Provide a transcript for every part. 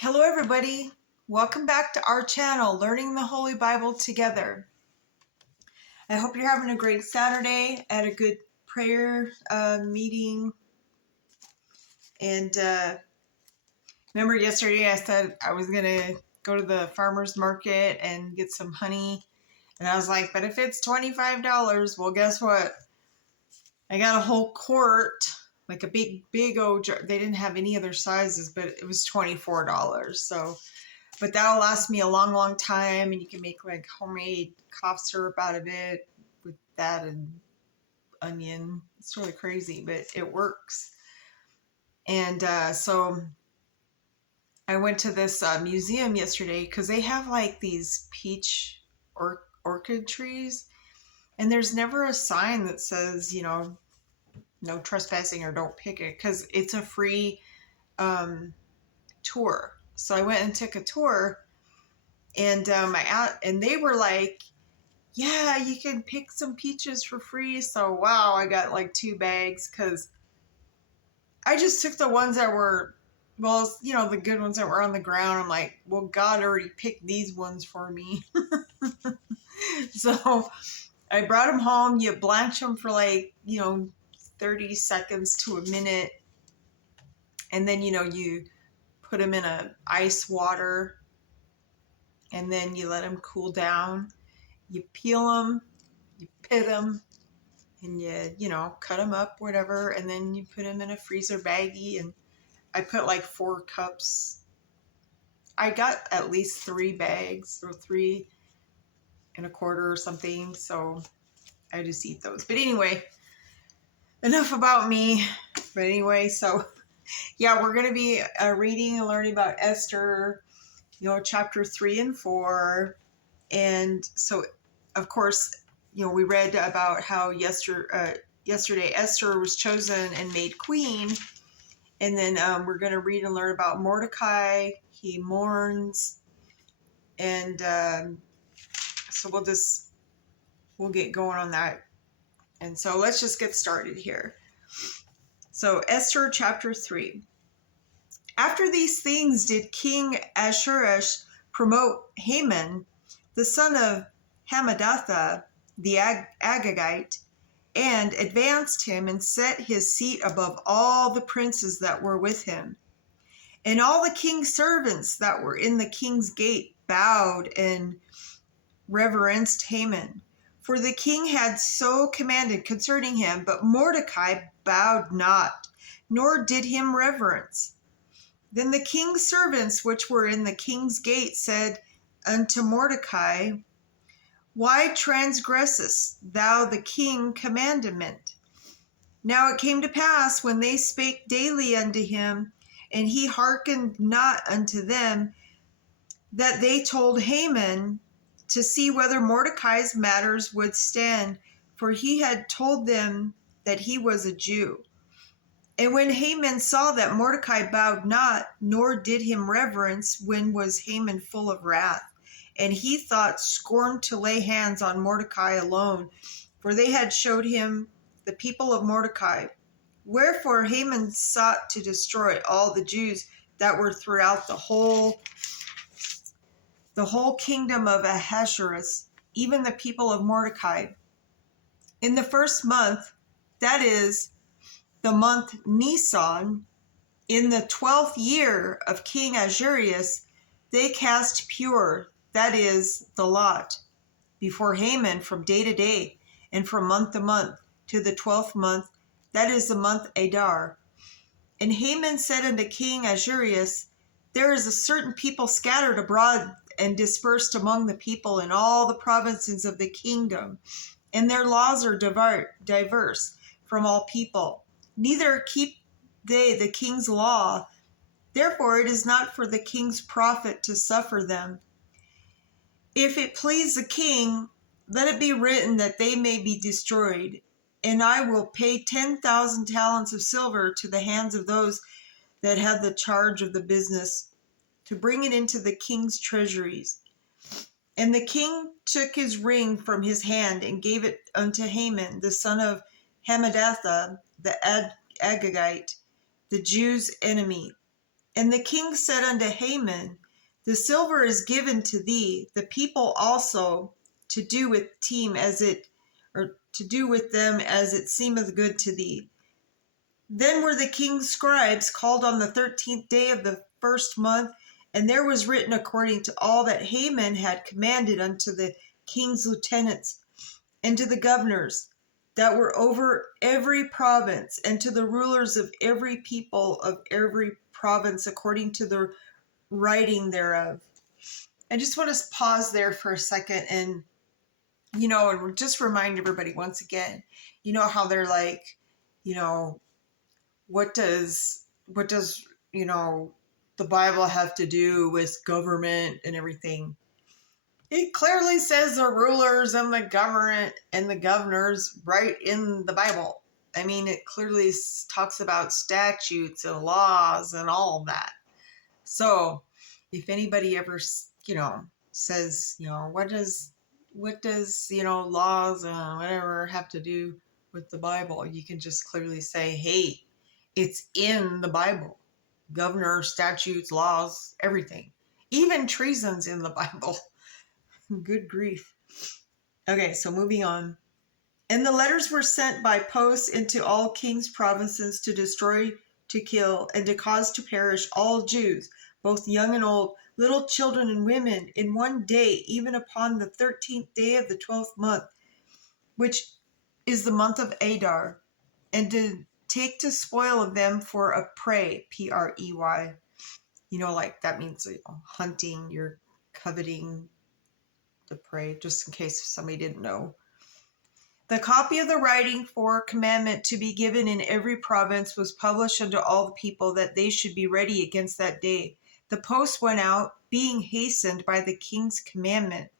Hello everybody, welcome back to our channel, Learning the Holy Bible Together. I hope you're having a great Saturday at a good prayer meeting. And remember yesterday I said I was going to go to the farmer's market and get some honey. And I was like, but if it's $25, well guess what? I got a whole quart, like a big old jar. They didn't have any other sizes, but it was $24. But that'll last me a long time, and you can make like homemade cough syrup out of it with that and onion. It's really crazy, but it works. And so I went to this museum yesterday because they have like these peach orchid trees, and there's never a sign that says, no trespassing or don't pick it, because it's a free tour. So I went and took a tour. And they were like, yeah, you can pick some peaches for free. So wow, I got like 2 bags because I just took the ones that were, well, the good ones that were on the ground. I'm like, well, God already picked these ones for me. So I brought them home. You blanch them for like, 30 seconds to a minute. And then, you put them in a ice water. And then you let them cool down. You peel them, you pit them, and you cut them up, whatever, and then you put them in a freezer baggie. And I put like 4 cups. I got at least 3 bags or 3 and a quarter or something, so I just eat those. But anyway, enough about me. But anyway, so yeah, we're going to be reading and learning about Esther, chapter 3 and 4. And so, of course, we read about how yesterday Esther was chosen and made queen. And then we're going to read and learn about Mordecai. He mourns. And so we'll get going on that. And so let's just get started here. So Esther chapter 3. After these things did King Ahasuerus promote Haman, the son of Hammedatha, the Agagite, and advanced him and set his seat above all the princes that were with him. And all the king's servants that were in the king's gate bowed and reverenced Haman, for the king had so commanded concerning him. But Mordecai bowed not, nor did him reverence. Then the king's servants which were in the king's gate said unto Mordecai, why transgressest thou the king's commandment? Now it came to pass, when they spake daily unto him, and he hearkened not unto them, that they told Haman to see whether Mordecai's matters would stand, for he had told them that he was a Jew. And when Haman saw that Mordecai bowed not, nor did him reverence, when was Haman full of wrath, and he thought scorn to lay hands on Mordecai alone, for they had showed him the people of Mordecai. Wherefore Haman sought to destroy all the Jews that were throughout the whole kingdom of Ahasuerus, even the people of Mordecai. In the first month, that is, the month Nisan, in the 12th year of King Ahasuerus, they cast pure, that is, the lot, before Haman from day to day, and from month to month, to the 12th month, that is the month Adar. And Haman said unto King Ahasuerus, there is a certain people scattered abroad and dispersed among the people in all the provinces of the kingdom, and their laws are diverse from all people. Neither keep they the king's law. Therefore it is not for the king's profit to suffer them. If it please the king, let it be written that they may be destroyed, and I will pay 10,000 talents of silver to the hands of those that have the charge of the business, to bring it into the king's treasuries. And the king took his ring from his hand and gave it unto Haman, the son of Hammedatha, the Agagite, the Jews' enemy. And the king said unto Haman, the silver is given to thee, the people also, to do with them as it seemeth good to thee. Then were the king's scribes called on the 13th day of the first month, and there was written according to all that Haman had commanded unto the king's lieutenants, and to the governors that were over every province, and to the rulers of every people of every province, according to the writing thereof. I just want to pause there for a second and, and just remind everybody once again, how they're like, what does, the Bible have to do with government and everything? It clearly says the rulers and the government and the governors right in the Bible. I mean, it clearly talks about statutes and laws and all of that. So if anybody ever, says, what does, laws and whatever have to do with the Bible, you can just clearly say, hey, it's in the Bible. Governor, statutes, laws, everything. Even treason's in the Bible. Good grief. Okay, so moving on. And the letters were sent by posts into all kings' provinces to destroy, to kill, and to cause to perish all Jews, both young and old, little children and women, in one day, even upon the 13th day of the 12th month, which is the month of Adar, and to take to spoil of them for a prey, Prey. Like that means hunting, you're coveting the prey, just in case somebody didn't know. The copy of the writing for commandment to be given in every province was published unto all the people, that they should be ready against that day. The post went out, being hastened by the king's commandment.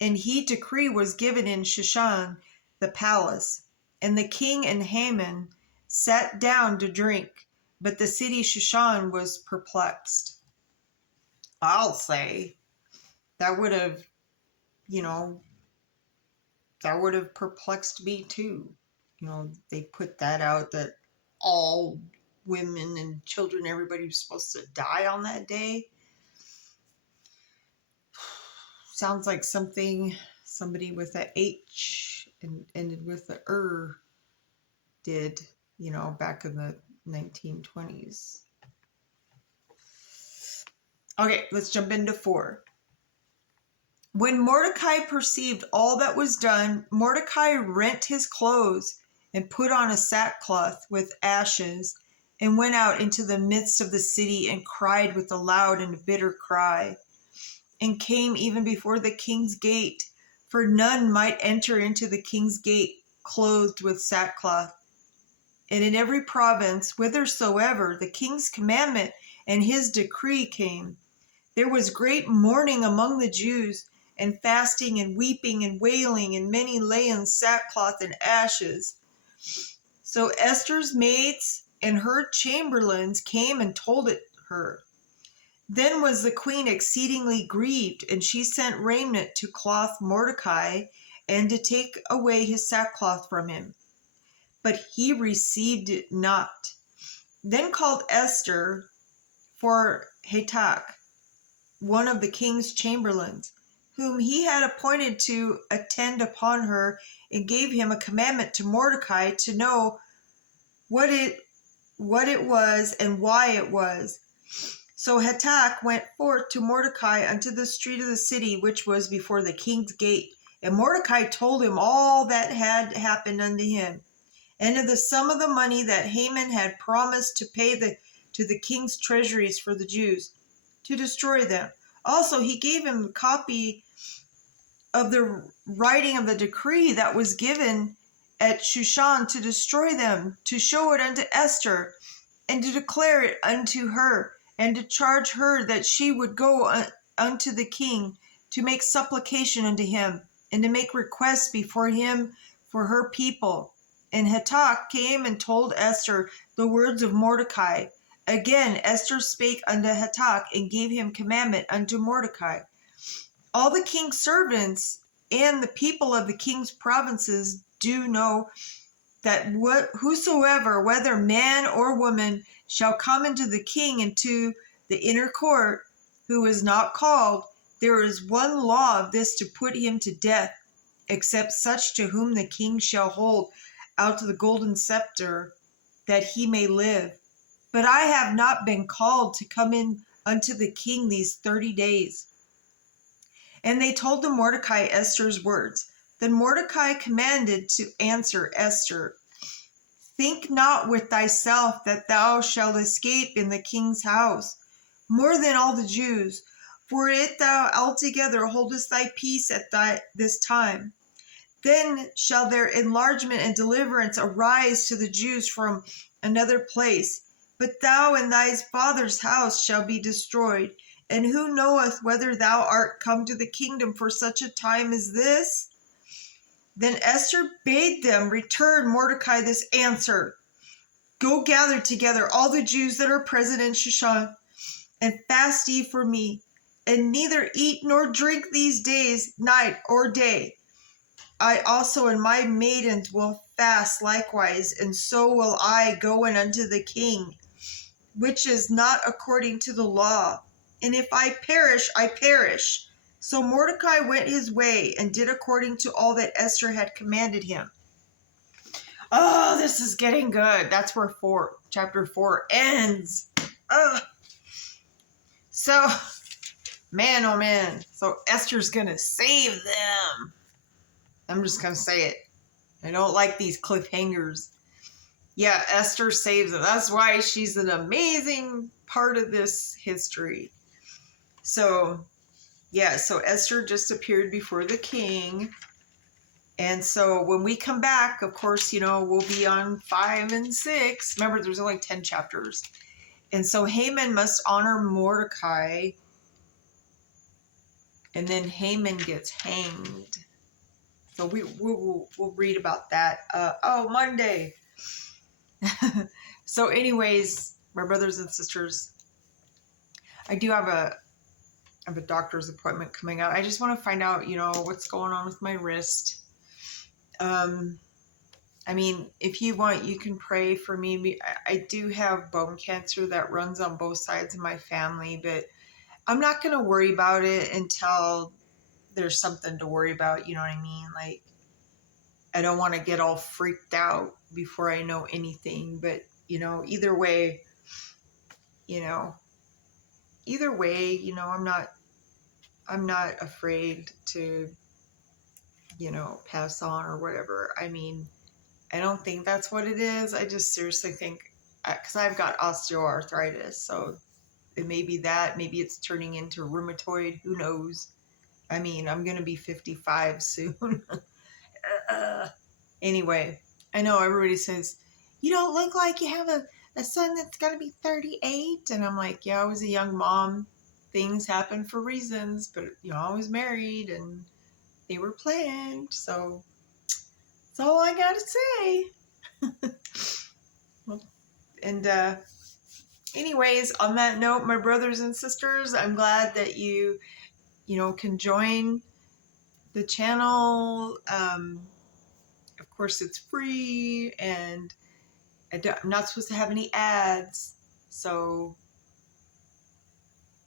And decree was given in Shushan, the palace. And the king and Haman sat down to drink, but the city Shushan was perplexed. I'll say that would have, that would have perplexed me too. They put that out that all women and children, everybody was supposed to die on that day. Sounds like somebody with a H and ended with a did, back in the 1920s. Okay, let's jump into 4. When Mordecai perceived all that was done, Mordecai rent his clothes and put on a sackcloth with ashes, and went out into the midst of the city and cried with a loud and bitter cry, and came even before the king's gate, for none might enter into the king's gate clothed with sackcloth. And in every province, whithersoever the king's commandment and his decree came, there was great mourning among the Jews, and fasting and weeping and wailing, and many lay in sackcloth and ashes. So Esther's maids and her chamberlains came and told it her. Then was the queen exceedingly grieved, and she sent raiment to cloth Mordecai, and to take away his sackcloth from him. But he received it not. Then called Esther for Hatak, one of the king's chamberlains, whom he had appointed to attend upon her, and gave him a commandment to Mordecai to know what it was and why it was. So Hatak went forth to Mordecai unto the street of the city, which was before the king's gate. And Mordecai told him all that had happened unto him, and of the sum of the money that Haman had promised to pay to the king's treasuries for the Jews, to destroy them. Also he gave him a copy of the writing of the decree that was given at Shushan to destroy them, to show it unto Esther, and to declare it unto her, and to charge her that she would go unto the king to make supplication unto him, and to make requests before him for her people. And Hatak came and told Esther the words of Mordecai. Again Esther spake unto Hatak, and gave him commandment unto Mordecai. All the king's servants and the people of the king's provinces do know that whosoever, whether man or woman, shall come into the king into the inner court, who is not called, there is one law of this, to put him to death, except such to whom the king shall hold out the golden scepter, that he may live. But I have not been called to come in unto the king these 30 days. And they told to Mordecai Esther's words. Then Mordecai commanded to answer Esther, think not with thyself that thou shalt escape in the king's house more than all the Jews, for if thou altogether holdest thy peace at this time, then shall their enlargement and deliverance arise to the Jews from another place. But thou and thy father's house shall be destroyed. And who knoweth whether thou art come to the kingdom for such a time as this? Then Esther bade them return Mordecai this answer. Go gather together all the Jews that are present in Shushan, and fast ye for me, and neither eat nor drink these days, night or day. I also and my maidens will fast likewise, and so will I go in unto the king, which is not according to the law. And if I perish, I perish. So Mordecai went his way and did according to all that Esther had commanded him. Oh, this is getting good. That's where chapter 4 ends. So, man, oh man. So Esther's going to save them. I'm just going to say it. I don't like these cliffhangers. Yeah, Esther saves them. That's why she's an amazing part of this history. So, yeah, so Esther just appeared before the king. And so when we come back, of course, we'll be on 5 and 6. Remember, there's only 10 chapters. And so Haman must honor Mordecai. And then Haman gets hanged. So we'll read about that. Monday. So anyways, my brothers and sisters, I do have a doctor's appointment coming up. I just want to find out, what's going on with my wrist. I mean, if you want, you can pray for me. I do have bone cancer that runs on both sides of my family, but I'm not going to worry about it until there's something to worry about. You know what I mean? Like, I don't want to get all freaked out before I know anything, but either way, I'm not afraid to, pass on or whatever. I mean, I don't think that's what it is. I just seriously think, because I've got osteoarthritis, so it may be that. Maybe it's turning into rheumatoid. Who knows? I mean, I'm going to be 55 soon. Anyway, I know everybody says, you don't look like you have a son that's going to be 38. And I'm like, yeah, I was a young mom. Things happen for reasons, but, I was married and they were planned. So that's all I got to say. And anyways, on that note, my brothers and sisters, I'm glad that you can join the channel. Of course, it's free, and I'm not supposed to have any ads. So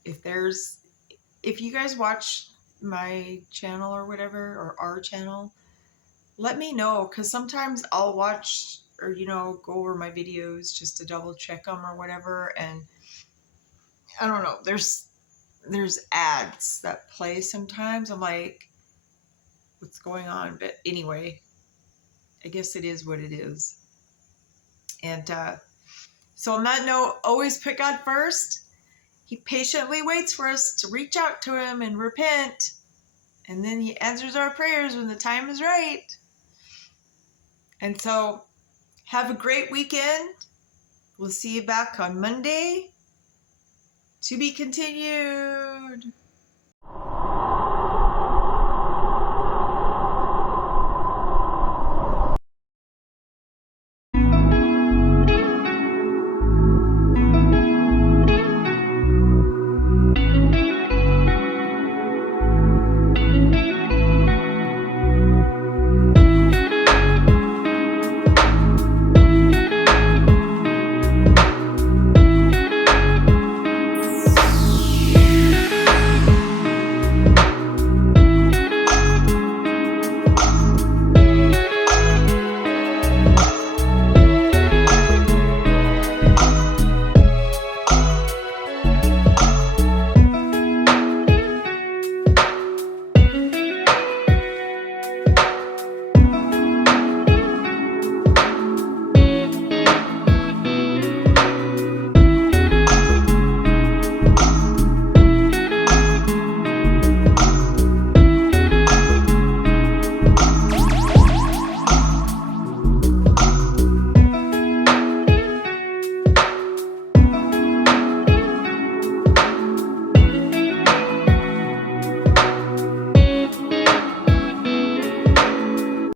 if you guys watch my channel or whatever, or our channel, let me know, because sometimes I'll watch or, go over my videos just to double check them or whatever. And I don't know, there's ads that play sometimes. I'm like, what's going on? But anyway, I guess it is what it is. And so on that note, always put God first. He patiently waits for us to reach out to him and repent. And then he answers our prayers when the time is right. And so have a great weekend. We'll see you back on Monday. To be continued.